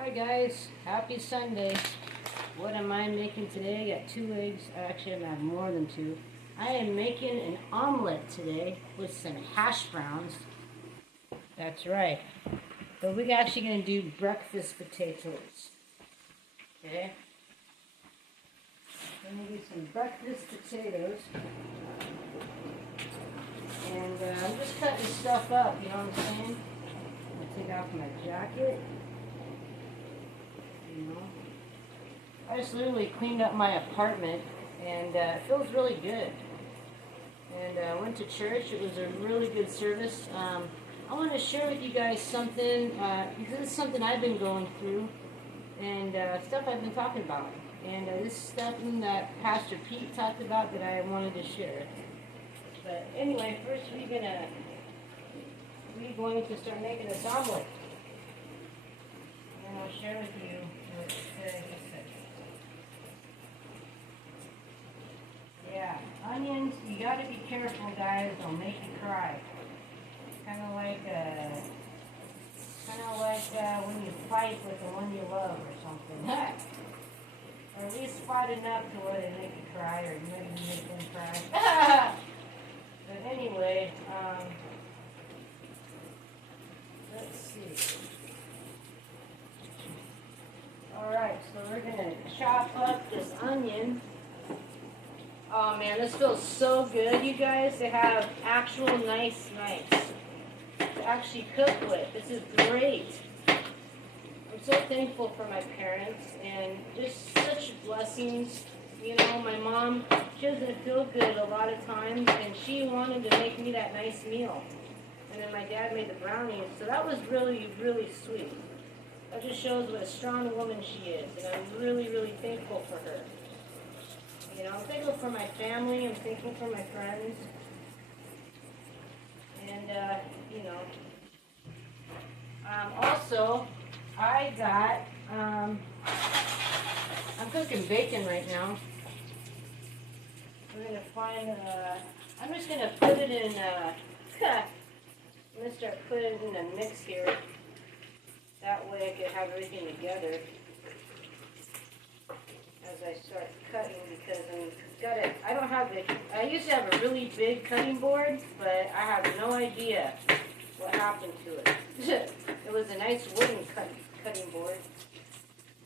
Hi guys, happy Sunday. What am I making today? I got 2 eggs. Actually, I'm gonna have more than two. I am making an omelet today with some hash browns. That's right. But we're actually gonna do breakfast potatoes. Okay? I'm gonna do some breakfast potatoes. And I'm just cutting stuff up, you know what I'm saying? I'm gonna take off my jacket. You know? I just literally cleaned up my apartment and it feels really good. And I went to church. It was a really good service. I want to share with you guys something because it's something I've been going through and stuff I've been talking about. And this is something that Pastor Pete talked about that I wanted to share. But anyway, first we're going to start making this omelet. And I'll share with you what it says. Yeah, onions, you gotta be careful, guys. They'll make you cry. Kind of like when you fight with the one you love or something. Or at least fight enough to where they make you cry, or maybe make them cry. But anyway, let's see. Alright, so we're gonna chop up this onion. Oh man, this feels so good, you guys, to have actual nice knives to actually cook with. This is great. I'm so thankful for my parents and just such blessings. You know, my mom, she doesn't feel good a lot of times, and she wanted to make me that nice meal. And then my dad made the brownies, so that was really, really sweet. That just shows what a strong woman she is, and I'm really, really thankful for her. You know, I'm thankful for my family, I'm thankful for my friends, and, you know, also, I got, I'm cooking bacon right now. We're going to find, I'm just going to put it in, I'm going to start putting it in a mix here. That way I can have everything together as I start cutting, because I used to have a really big cutting board, but I have no idea what happened to it. It was a nice wooden cutting board,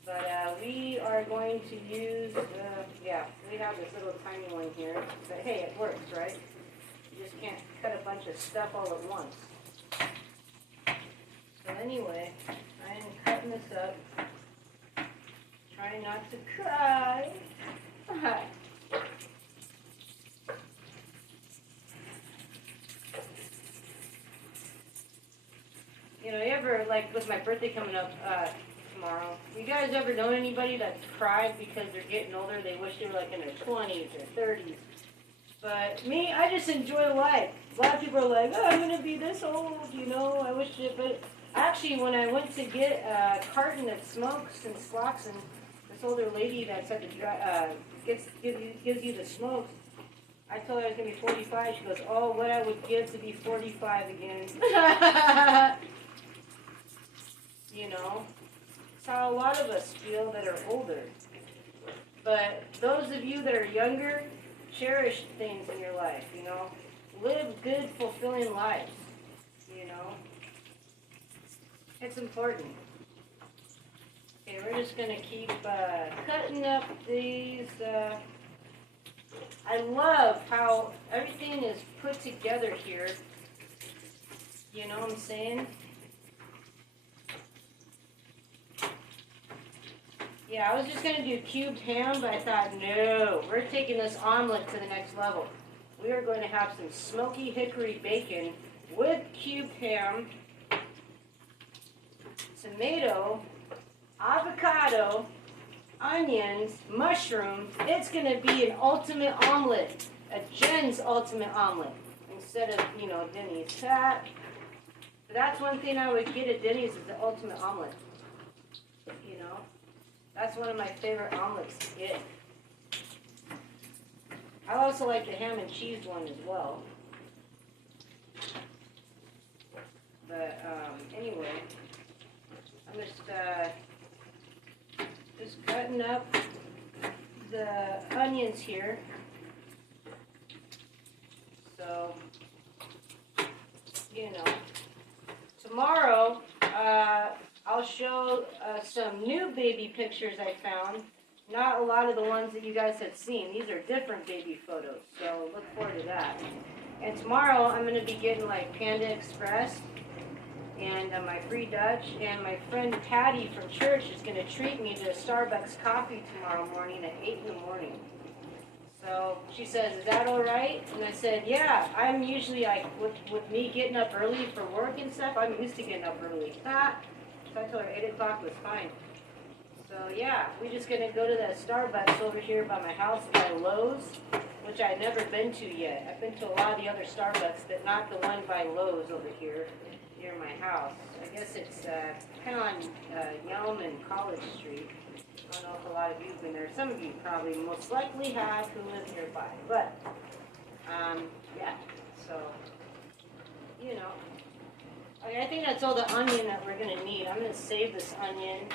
but we are going to use, we have this little tiny one here, but hey, it works, right? You just can't cut a bunch of stuff all at once. So anyway, I am cutting this up. Trying not to cry. You know, you ever, like, with my birthday coming up tomorrow, you guys ever know anybody that's cried because they're getting older? They wish they were, like, in their 20s or 30s. But me, I just enjoy life. A lot of people are like, oh, I'm going to be this old, you know, I wish it, but actually, when I went to get a carton of smokes and slocks, and this older lady that said gives you the smokes, I told her I was going to be 45. She goes, oh, what I would give to be 45 again. You know, it's how a lot of us feel that are older. But those of you that are younger, cherish things in your life, you know. Live good, fulfilling lives, you know. It's important. Okay, we're just going to keep cutting up these. I love how everything is put together here. You know what I'm saying? Yeah, I was just going to do cubed ham, but I thought, no, we're taking this omelet to the next level. We are going to have some smoky hickory bacon with cubed ham, tomato, avocado, onions, mushrooms. It's going to be an ultimate omelet, a Jen's ultimate omelet, instead of, you know, Denny's. That's one thing I would get at Denny's, is the ultimate omelet. You know, that's one of my favorite omelets to get. I also like the ham and cheese one as well. But anyway, I'm just onions here. So, you know. Tomorrow, I'll show some new baby pictures I found. Not a lot of the ones that you guys have seen. These are different baby photos, so look forward to that. And tomorrow, I'm going to be getting like Panda Express and my free Dutch. And my friend Patty from church is going to treat me to a Starbucks coffee tomorrow morning at 8 in the morning. So she says, is that all right? And I said, yeah, I'm usually, like, with me getting up early for work and stuff, I'm used to getting up early. So I told her 8 o'clock was fine. So yeah, we're just going to go to that Starbucks over here by my house by Lowe's, which I've never been to yet. I've been to a lot of the other Starbucks, but not the one by Lowe's over here near my house. I guess it's kind of on Yelm and College Street. I don't know if a lot of you have been there. Some of you probably most likely have who live nearby. But, yeah, so, you know. I think that's all the onion that we're going to need. I'm going to save this onion.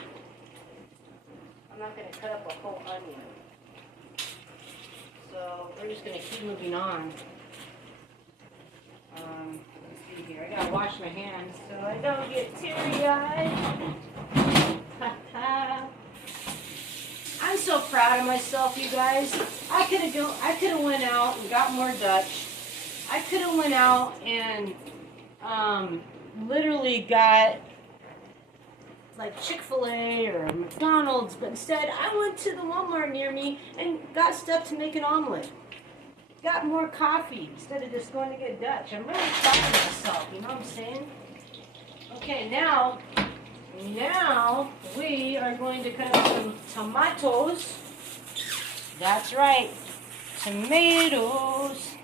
I'm not going to cut up a whole onion. So, we're just going to keep moving on. Let's see here. I got to wash my hands so I don't get teary-eyed. I'm so proud of myself, you guys. I could have went out and got more Dutch. I could have went out and literally got like Chick-fil-A or McDonald's, but instead I went to the Walmart near me and got stuff to make an omelet. Got more coffee instead of just going to get Dutch. I'm really proud of myself, you know what I'm saying? Okay, now we are going to cut up some tomatoes. That's right, tomatoes.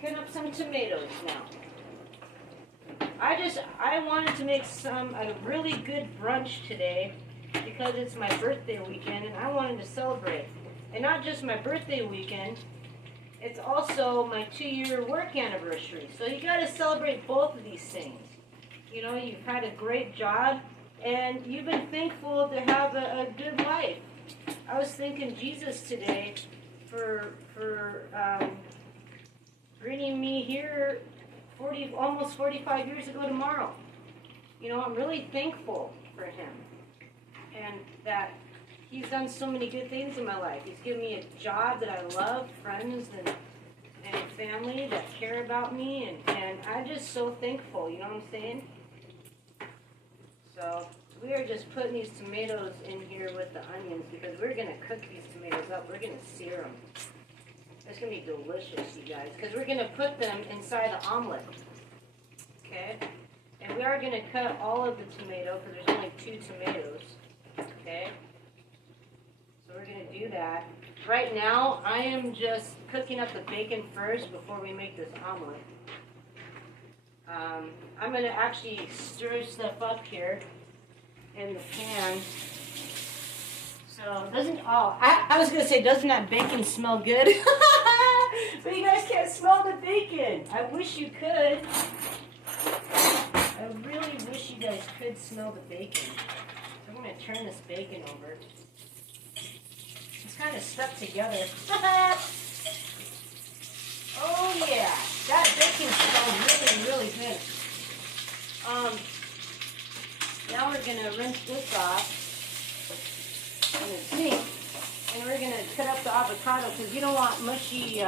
Cut up some tomatoes now. I wanted to make a really good brunch today because it's my birthday weekend and I wanted to celebrate. And not just my birthday weekend, it's also my 2-year work anniversary. So you got to celebrate both of these things. You know, you've had a great job, and you've been thankful to have a good life. I was thanking Jesus today for bringing me here almost 45 years ago tomorrow. You know, I'm really thankful for him, and that he's done so many good things in my life. He's given me a job that I love, friends and family that care about me, and I'm just so thankful, you know what I'm saying? So we are just putting these tomatoes in here with the onions because we're going to cook these tomatoes up. We're going to sear them. It's going to be delicious, you guys, because we're going to put them inside the omelet. Okay? And we are going to cut all of the tomato because there's only 2 tomatoes. Okay? So we're going to do that. Right now, I am just cooking up the bacon first before we make this omelet. I'm going to actually stir stuff up here in the pan. So, I was going to say, doesn't that bacon smell good? But you guys can't smell the bacon. I wish you could. I really wish you guys could smell the bacon. So I'm going to turn this bacon over. It's kind of stuck together. Oh yeah, that bacon smells really, really good. Now we're gonna rinse this off in the sink, and we're gonna cut up the avocado because you don't want mushy.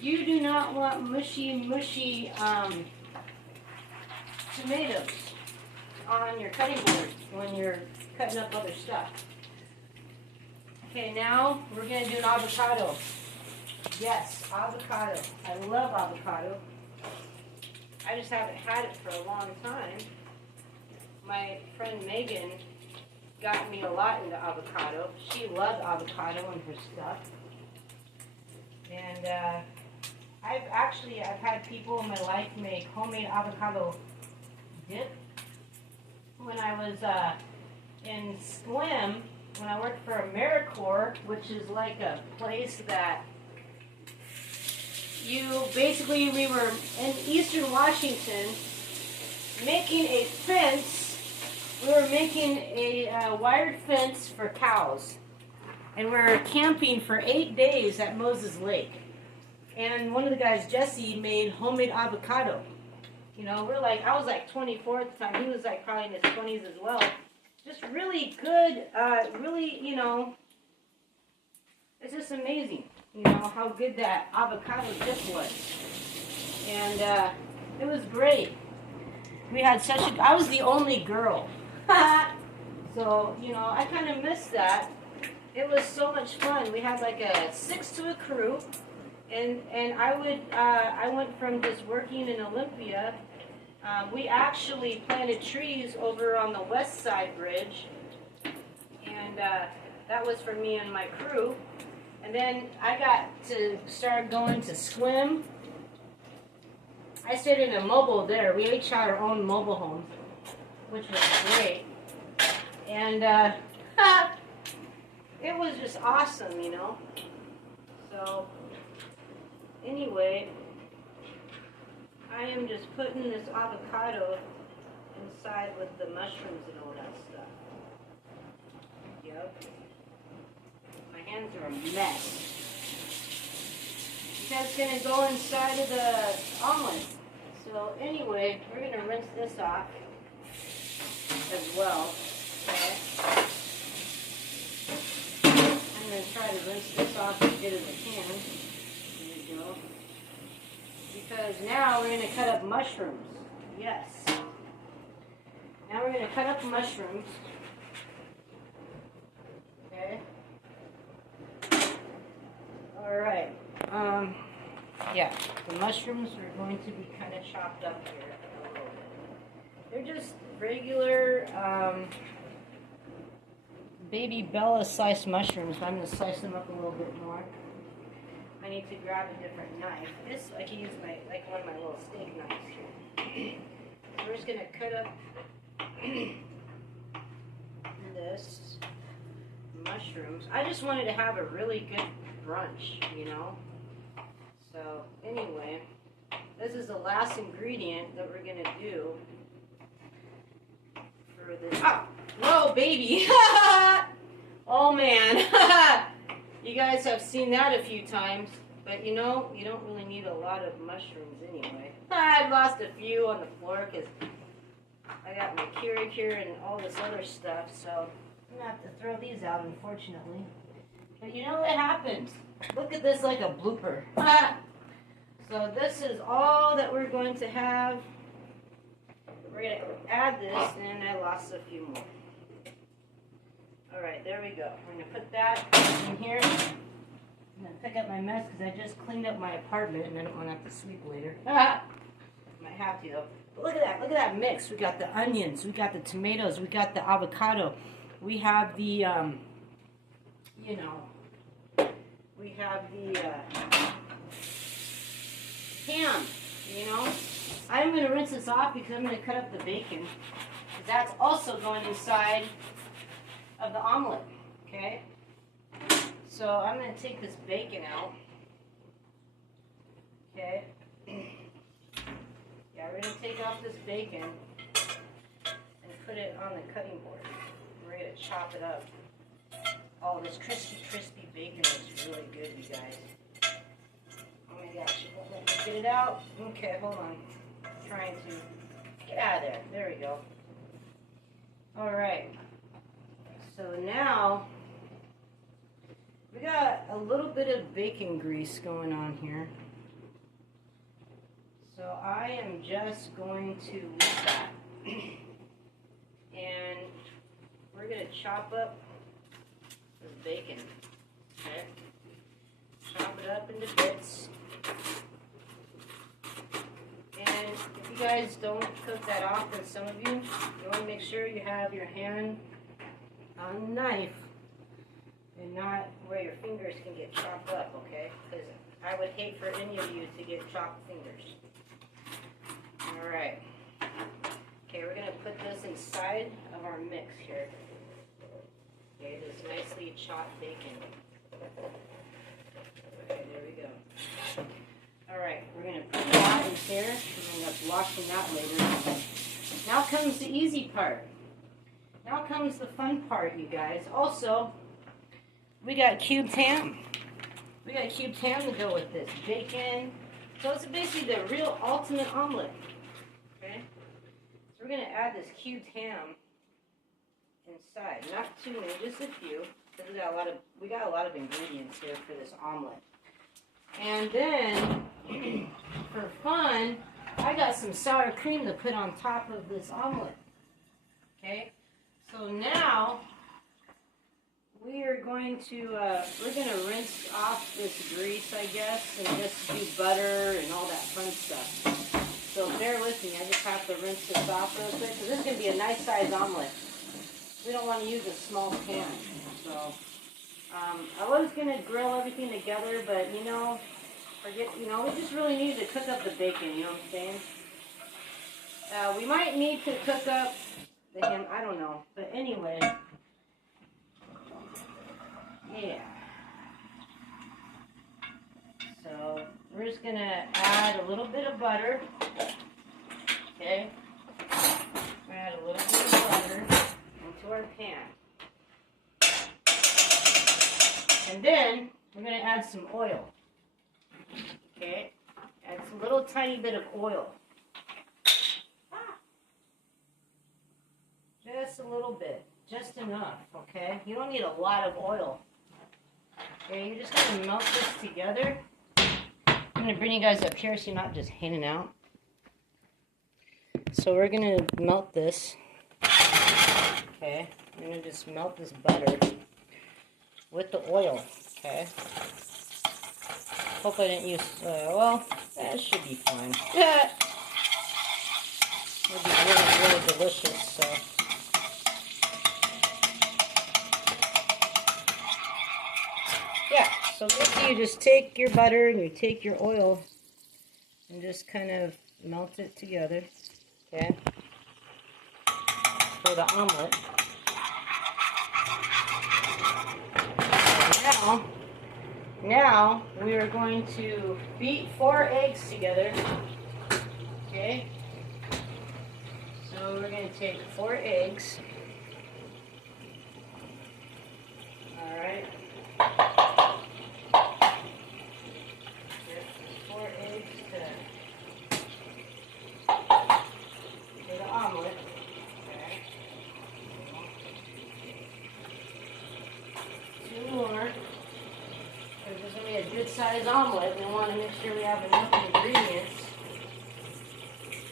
You do not want mushy tomatoes on your cutting board when you're cutting up other stuff. Okay, now we're going to do an avocado. Yes, avocado. I love avocado. I just haven't had it for a long time. My friend Megan got me a lot into avocado. She loved avocado and her stuff. And I've had people in my life make homemade avocado dip. When I was in Slim, when I worked for AmeriCorps, which is like a place that we were in Eastern Washington making a fence. We were making a wired fence for cows. And we're camping for 8 days at Moses Lake. And one of the guys, Jesse, made homemade avocado. You know, I was like 24 at the time. He was like probably in his 20s as well. Just really good, really, you know, it's just amazing, you know, how good that avocado dip was. And it was great. We had I was the only girl. So, you know, I kind of missed that. It was so much fun. We had like a 6 to a crew. And I went from just working in Olympia. We actually planted trees over on the West Side Bridge, and that was for me and my crew. And then I got to start going to swim. I stayed in a mobile there. We each had our own mobile home, which was great. And it was just awesome, you know. So anyway, I am just putting this avocado inside with the mushrooms and all that stuff. Yep. My hands are a mess. That's going to go inside of the omelet. So anyway, we're going to rinse this off as well. Okay. I'm going to try to rinse this off as good as I can. There you go. Because now we're going to cut up mushrooms. Yes. Now we're going to cut up mushrooms. Okay. All right. Yeah, the mushrooms are going to be kind of chopped up here a little bit. They're just regular baby Bella sliced mushrooms, but I'm going to slice them up a little bit more. I need to grab a different knife. This, I can use like one of my little steak knives here. So we're just going to cut up this mushrooms. I just wanted to have a really good brunch, you know. So anyway, this is the last ingredient that we're going to do for this. Oh, whoa, baby. Oh, man. You guys have seen that a few times, but you know, you don't really need a lot of mushrooms anyway. I lost a few on the floor because I got my kiri and all this other stuff, so I'm going to have to throw these out, unfortunately. But you know what happens? Look at this like a blooper. So this is all that we're going to have. We're going to add this, and I lost a few more. All right, there we go. I'm going to put that in here. I'm going to pick up my mess because I just cleaned up my apartment, and I don't want to have to sweep later. Might have to, though. But look at that mix. We got the onions, we got the tomatoes, we got the avocado. We have the, you know, we have the ham, you know. I'm going to rinse this off because I'm going to cut up the bacon. Because that's also going inside of the omelet, okay? So I'm going to take this bacon out, okay? Yeah, we're going to take off this bacon and put it on the cutting board. We're going to chop it up. Oh, this crispy bacon is really good, you guys. Oh my gosh, it won't let me get it out. Okay, hold on. I'm trying to get out of there. There we go. All right. So now we got a little bit of bacon grease going on here. So I am just going to leave that. And we're going to chop up this bacon. Okay? Chop it up into bits. And if you guys don't cook that often, some of you want to make sure you have your hand on the knife and not where your fingers can get chopped up, okay? Because I would hate for any of you to get chopped fingers. Alright. Okay, we're going to put this inside of our mix here. Okay, this nicely chopped bacon. Okay, there we go. Alright, we're going to put that in here. We're going to end up washing that later. Now comes the easy part. Now comes the fun part, you guys. Also, we got cubed ham. We got cubed ham to go with this. Bacon. So it's basically the real ultimate omelet. Okay? So we're going to add this cubed ham inside. Not too many, just a few. Because we got a lot of ingredients here for this omelet. And then, for fun, I got some sour cream to put on top of this omelet. Okay? So now, we are going to, we're going to rinse off this grease, I guess, and just do butter and all that fun stuff. So bear with me, I just have to rinse this off real quick, because this is going to be a nice size omelet. We don't want to use a small pan. So, I was going to grill everything together, but, we just really need to cook up the bacon, you know what I'm saying? We might need to cook up the ham, I don't know. But anyway, yeah. So, we're just going to add a little bit of butter. Okay? We're going to add a little bit of butter into our pan. And then, we're going to add some oil. Okay? Add a little tiny bit of oil. Just a little bit. Just enough, okay? You don't need a lot of oil. Okay, you're just going to melt this together. I'm going to bring you guys up here so you're not just hanging out. So we're going to melt this. Okay? I'm going to just melt this butter with the oil, okay? Hope I didn't use, well, that should be fine. Yeah. It'll be really, really delicious, so. Yeah, so basically you just take your butter and you take your oil and just kind of melt it together, okay? For the omelet. Now we are going to beat 4 eggs together. Okay? So we're going to take 4 eggs. Alright. 4 eggs for the omelet. Okay. 2 more. If there's going to be a good sized omelet, we want to make sure we have enough ingredients.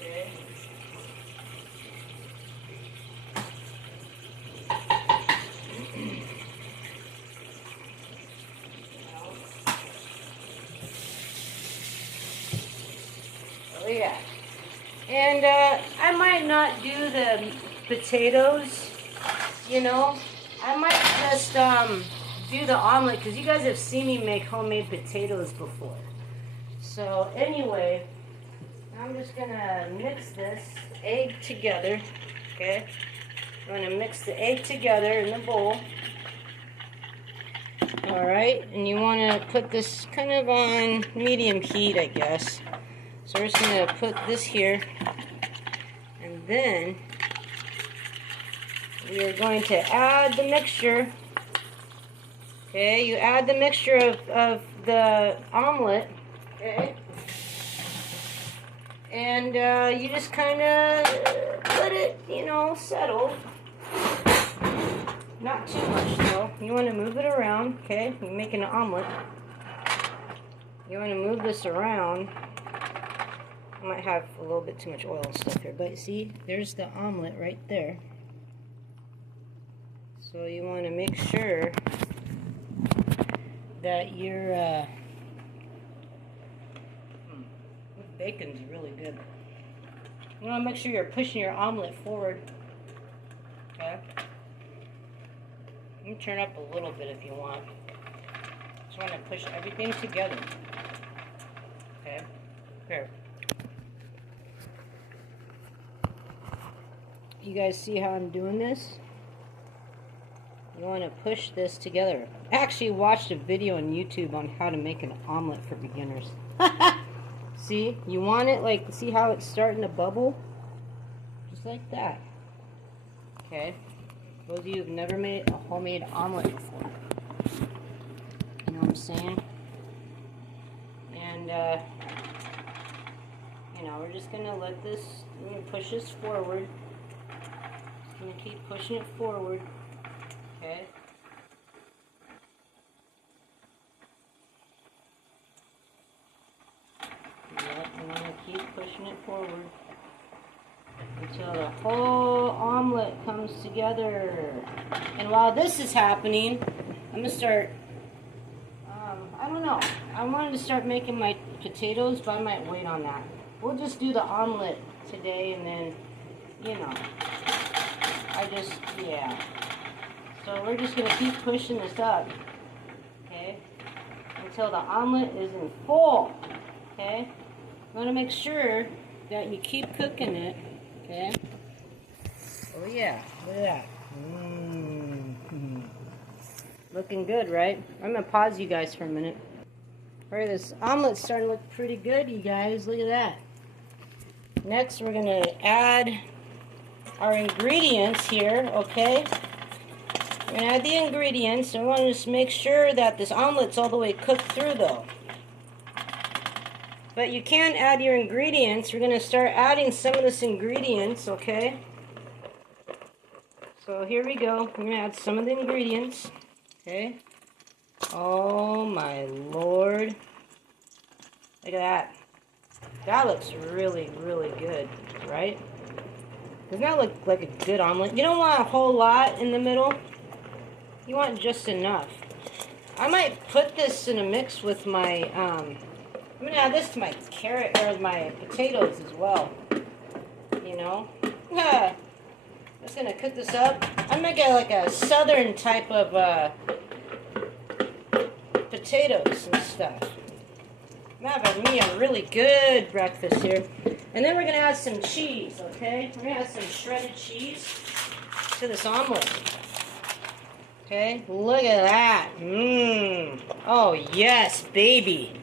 Okay. Oh yeah. And I might not do the potatoes, I might just do the omelet, because you guys have seen me make homemade potatoes before. So anyway, I'm just going to mix this egg together, okay? I'm going to mix the egg together in the bowl. Alright, and you want to put this kind of on medium heat, I guess. So we're just going to put this here, and then we are going to add the mixture. Okay, you add the mixture of the omelet, okay, and you just kind of let it, settle. Not too much though. You want to move it around, okay? You're making an omelet. You want to move this around. I might have a little bit too much oil and stuff here, but see, there's the omelet right there. So you want to make sure that your bacon's really good. You want to make sure you're pushing your omelet forward. Okay. You can turn up a little bit if you want. Just want to push everything together. Okay. Here. You guys see how I'm doing this? You want to push this together. I actually watched a video on YouTube on how to make an omelet for beginners. See? You want it see how it's starting to bubble? Just like that. Okay. Those of you who've never made a homemade omelet before. I'm saying? And, you know, we're just going to let this, we're going to push this forward. Just going to keep pushing it forward. Okay. Yep, I'm going to keep pushing it forward until the whole omelet comes together. And while this is happening, I'm going to start, I don't know. I wanted to start making my potatoes, but I might wait on that. We'll just do the omelet today, and then, you know, yeah. So we're just going to keep pushing this up, okay, until the omelet is in full, okay? You want to make sure that you keep cooking it, okay? Oh yeah, look at that. Looking good, right? I'm going to pause you guys for a minute. Alright, this omelet's starting to look pretty good, you guys. Look at that. Next, we're going to add our ingredients here, okay? We're going to add the ingredients. I want to just make sure that this omelet's all the way cooked through, though. But you can add your ingredients. We're going to start adding some of this ingredients, okay? So here we go. We're going to add some of the ingredients, okay? Oh my Lord. Look at that. That looks really, really good, right? Doesn't that look like a good omelet? You don't want a whole lot in the middle. You want just enough. I might put this in a mix with my, I'm going to add this to my carrot, or my potatoes as well. You know? I'm just going to cook this up. I'm going to get like a southern type of, potatoes and stuff. I'm having me a really good breakfast here. And then we're going to add some cheese, okay? We're going to add some shredded cheese to this omelet. Okay, look at that. Oh, yes, baby.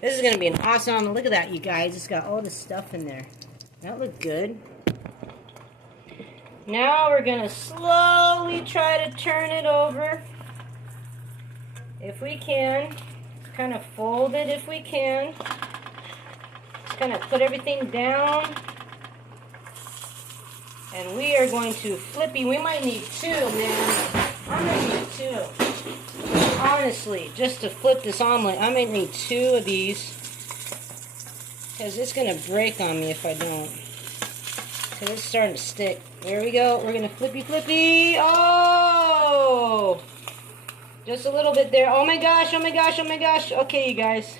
This is going to be an awesome omelet. Look at that, you guys. It's got all this stuff in there. That look good. Now we're going to slowly try to turn it over. If we can, kind of fold it if we can. Just kind of put everything down. And we are going to flippy. We might need two, man. I might need two. Honestly, just to flip this omelet, I might need two of these. Because it's going to break on me if I don't. Because it's starting to stick. There we go. We're going to flippy. Oh! Just a little bit there. Oh my gosh, oh my gosh, oh my gosh. Okay, you guys.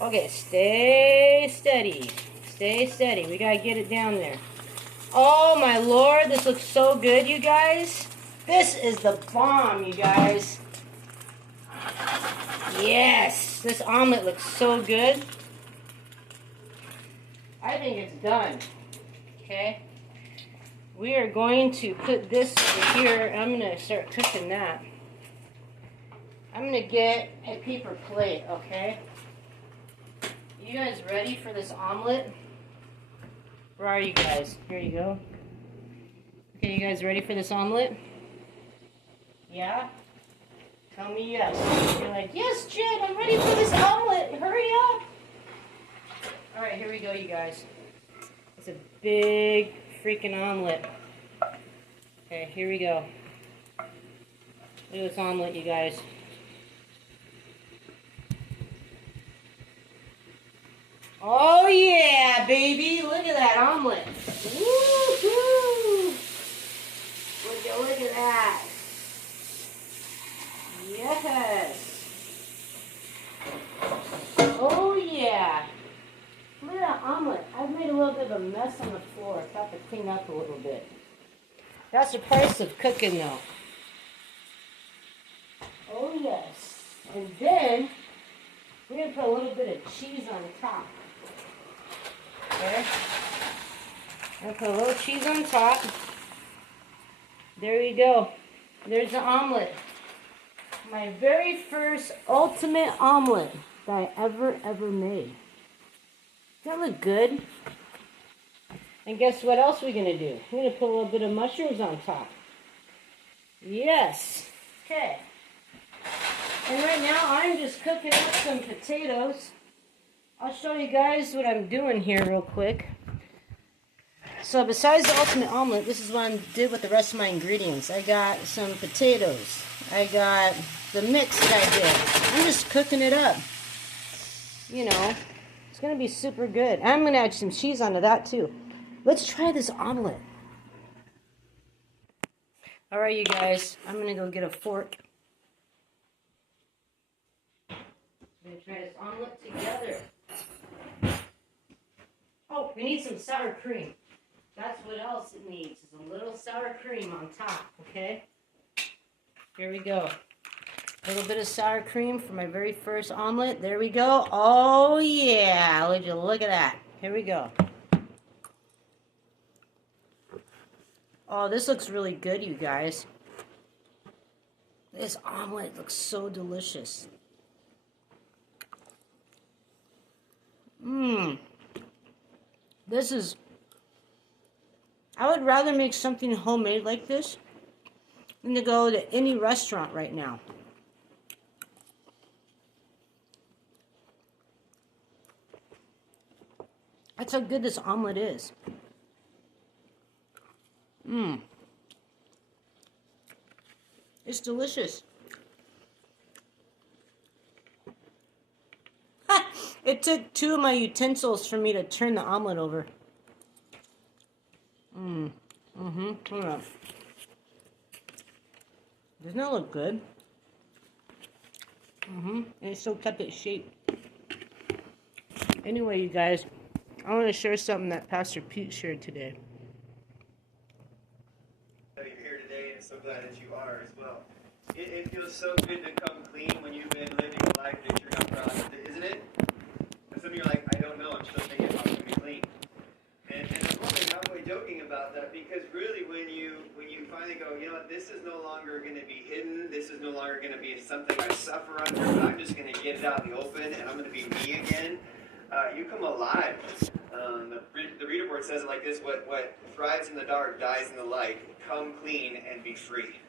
Okay, stay steady. Stay steady. We gotta get it down there. Oh my Lord, this looks so good, you guys. This is the bomb, you guys. Yes, this omelet looks so good. I think it's done. Okay. We are going to put this over here. I'm going to start cooking that. I'm going to get a paper plate, okay? You guys ready for this omelet? Where are you guys? Here you go. Okay, you guys ready for this omelet? Yeah? Tell me yes. You're like, yes, Jen, I'm ready for this omelet. Hurry up. All right, here we go, you guys. It's a big freaking omelet. Okay, here we go. Look at this omelet, you guys. Oh yeah, baby! Look at that omelet. Woo-hoo! Look at that. Yes. Oh yeah. Look at that omelet. I've made a little bit of a mess on the floor. I have to clean up a little bit. That's the price of cooking, though. Oh yes. And then we're going to put a little bit of cheese on top. Okay. I'm going to put a little cheese on top. There you go. There's the omelet. My very first ultimate omelet that I ever made. Does that look good? And guess what else we're going to do? We're going to put a little bit of mushrooms on top. Yes. Okay. And right now I'm just cooking up some potatoes. I'll show you guys what I'm doing here real quick. So besides the ultimate omelet, this is what I did with the rest of my ingredients. I got some potatoes. I got the mix that I did. I'm just cooking it up. You know, it's going to be super good. I'm going to add some cheese onto that too. Let's try this omelet. Alright, you guys, I'm going to go get a fork. We're going to try this omelet together. Oh, we need some sour cream. That's what else it needs, is a little sour cream on top, okay? Here we go. A little bit of sour cream for my very first omelet. There we go. Oh, yeah. Would you look at that? Here we go. Oh, this looks really good, you guys. This omelet looks so delicious. This is... I would rather make something homemade like this than to go to any restaurant right now. That's how good this omelet is. It's delicious. It took 2 of my utensils for me to turn the omelet over. Hold on. Doesn't that look good? And it still kept its shape. Anyway, you guys, I want to share something that Pastor Pete shared today. You're here today, and so glad that you are as well. It feels so good to come clean when you've been living a life that you're not proud of, isn't it? And some of you are like, I don't know, I'm still thinking about to be clean. And I'm only halfway joking about that, because really when you finally go, you know what, this is no longer going to be hidden, this is no longer going to be something I suffer under, but I'm just going to get it out in the open, and I'm going to be me again, you come alive. The reader board says it like this: what thrives in the dark dies in the light. Come clean and be free.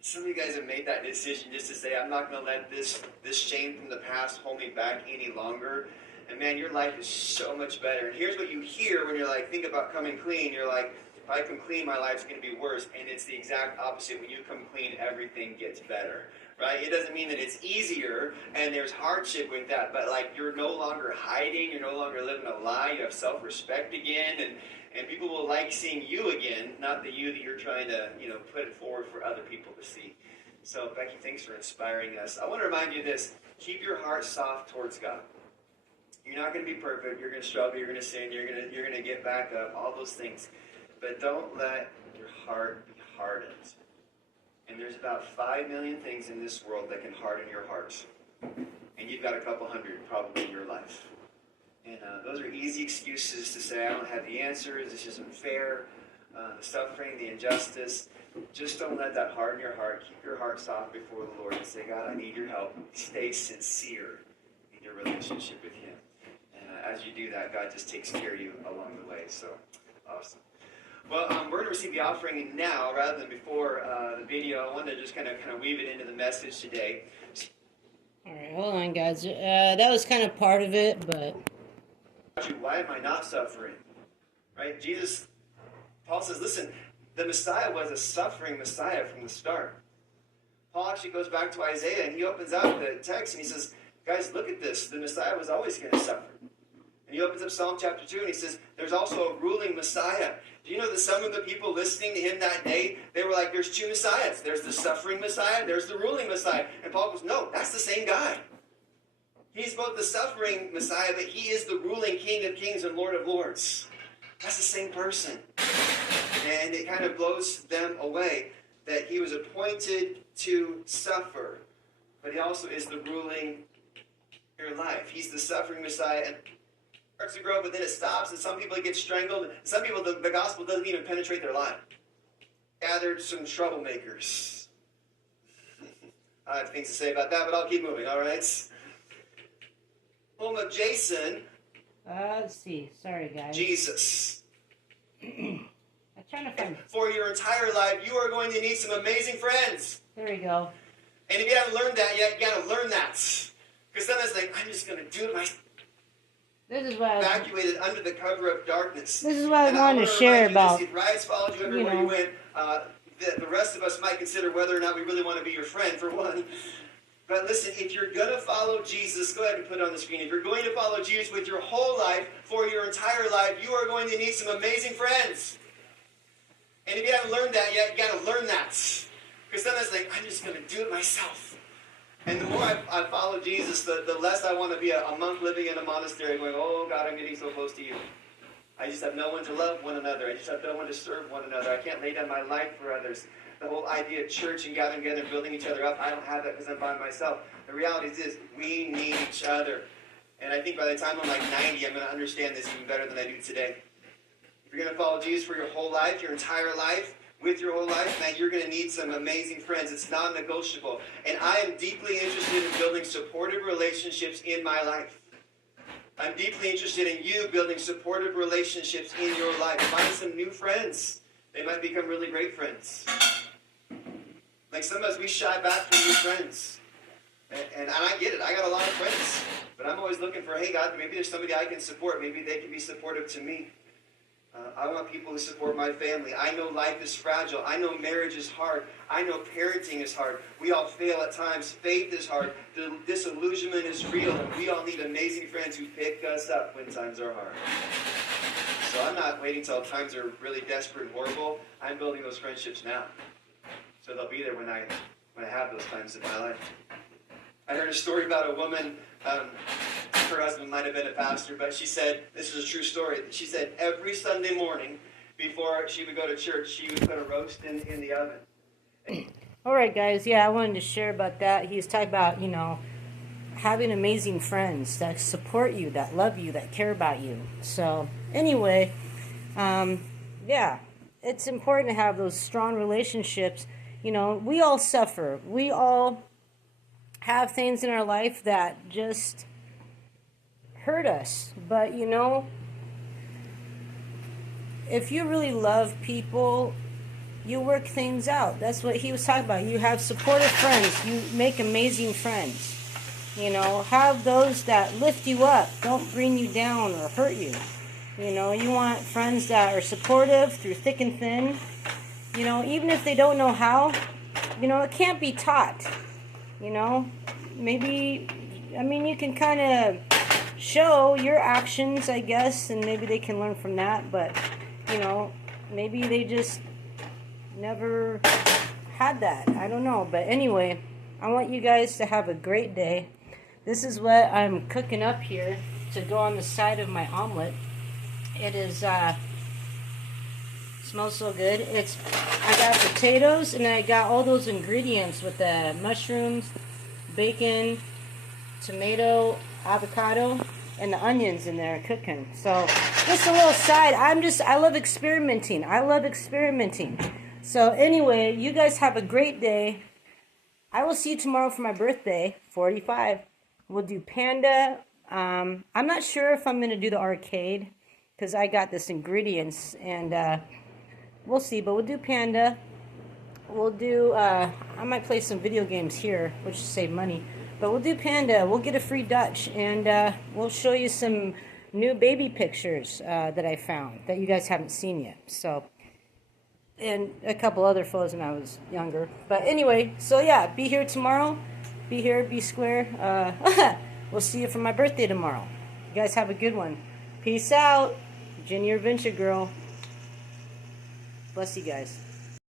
Some of you guys have made that decision just to say, I'm not going to let this shame from the past hold me back any longer. And man, your life is so much better. And here's what you hear when you're like, think about coming clean. You're like, if I come clean, my life's going to be worse. And it's the exact opposite. When you come clean, everything gets better. Right? It doesn't mean that it's easier and there's hardship with that, but like you're no longer hiding, you're no longer living a lie, you have self-respect again, and people will like seeing you again, not the you that you're trying to, put forward for other people to see. So Becky, thanks for inspiring us. I want to remind you this: keep your heart soft towards God. You're not going to be perfect, you're going to struggle, you're going to sin, you're going to get back up, all those things. But don't let your heart be hardened. And there's about 5 million things in this world that can harden your heart. And you've got a couple hundred probably in your life. And those are easy excuses to say, I don't have the answers, this isn't fair, the suffering, the injustice. Just don't let that harden your heart. Keep your heart soft before the Lord and say, God, I need your help. Stay sincere in your relationship with Him. And as you do that, God just takes care of you along the way. So, awesome. Well, we're going to receive the offering now rather than before the video. I wanted to just kind of weave it into the message today. All right, hold on, guys. That was kind of part of it, but... Why am I not suffering? Right? Paul says, listen, the Messiah was a suffering Messiah from the start. Paul actually goes back to Isaiah, and he opens up the text, and he says, guys, look at this. The Messiah was always going to suffer. And he opens up Psalm chapter 2, and he says, there's also a ruling Messiah. Do you know that some of the people listening to him that day, they were like, there's 2 Messiahs. There's the suffering Messiah, there's the ruling Messiah. And Paul goes, no, that's the same guy. He's both the suffering Messiah, but he is the ruling King of Kings and Lord of Lords. That's the same person. And it kind of blows them away that he was appointed to suffer, but he also is the ruling your life. He's the suffering Messiah, and starts to grow, but then it stops, and some people get strangled. And some people, the gospel doesn't even penetrate their life. Gathered some troublemakers. I have things to say about that, but I'll keep moving, all right? Home of Jason. Let's see. Sorry, guys. Jesus. I'm trying to find... For your entire life, you are going to need some amazing friends. There we go. And if you haven't learned that yet, you got to learn that. Because sometimes it's like, I'm just going to do it myself. This is what Evacuated under the cover of darkness. This is what I wanted to share about. If riots followed you everywhere you went, the rest of us might consider whether or not we really want to be your friend, for one. But listen, if you're going to follow Jesus, go ahead and put it on the screen. If you're going to follow Jesus with your whole life, for your entire life, you are going to need some amazing friends. And if you haven't learned that yet, you got to learn that. Because sometimes it's like, I'm just going to do it myself. And the more I follow Jesus, the less I want to be a monk living in a monastery going, oh, God, I'm getting so close to you. I just have no one to love one another. I just have no one to serve one another. I can't lay down my life for others. The whole idea of church and gathering together and building each other up, I don't have that because I'm by myself. The reality is this, we need each other. And I think by the time I'm like 90, I'm going to understand this even better than I do today. If you're going to follow Jesus for your whole life, your entire life, with your whole life, man, you're going to need some amazing friends. It's non-negotiable. And I am deeply interested in building supportive relationships in my life. I'm deeply interested in you building supportive relationships in your life. Find some new friends. They might become really great friends. Like sometimes we shy back from new friends. And I get it. I got a lot of friends. But I'm always looking for, hey, God, maybe there's somebody I can support. Maybe they can be supportive to me. I want people who support my family. I know life is fragile. I know marriage is hard. I know parenting is hard. We all fail at times. Faith is hard. The disillusionment is real. And we all need amazing friends who pick us up when times are hard. So I'm not waiting till times are really desperate and horrible. I'm building those friendships now. So they'll be there when I have those times in my life. I heard a story about a woman. Her husband might have been a pastor, but she said, this is a true story, she said every Sunday morning before she would go to church, she would put a roast in the oven. All right, guys. Yeah, I wanted to share about that. He was talking about, having amazing friends that support you, that love you, that care about you. So, anyway, yeah, it's important to have those strong relationships. We all suffer. We all have things in our life that just hurt us. But, if you really love people, you work things out. That's what he was talking about. You have supportive friends. You make amazing friends. Have those that lift you up, don't bring you down or hurt you. You want friends that are supportive through thick and thin. Even if they don't know how, it can't be taught. Maybe, you can kind of show your actions, I guess, and maybe they can learn from that, but, maybe they just never had that. I don't know, but anyway, I want you guys to have a great day. This is what I'm cooking up here to go on the side of my omelet. It is, smells so good. I got potatoes, and I got all those ingredients with the mushrooms, bacon, tomato, avocado, and the onions in there cooking. So just a little side. I love experimenting. So anyway, you guys have a great day. I will see you tomorrow for my birthday, 45. We'll do Panda. I'm not sure if I'm going to do the arcade because I got this ingredients, and we'll see. But we'll do Panda. We'll do, I might play some video games here, which save money. But we'll do Panda. We'll get a free Dutch, and we'll show you some new baby pictures that I found that you guys haven't seen yet. So, and a couple other photos when I was younger. But anyway, so yeah, be here tomorrow. Be here, be square. We'll see you for my birthday tomorrow. You guys have a good one. Peace out. Jenny, your Adventure Girl. Bless you guys.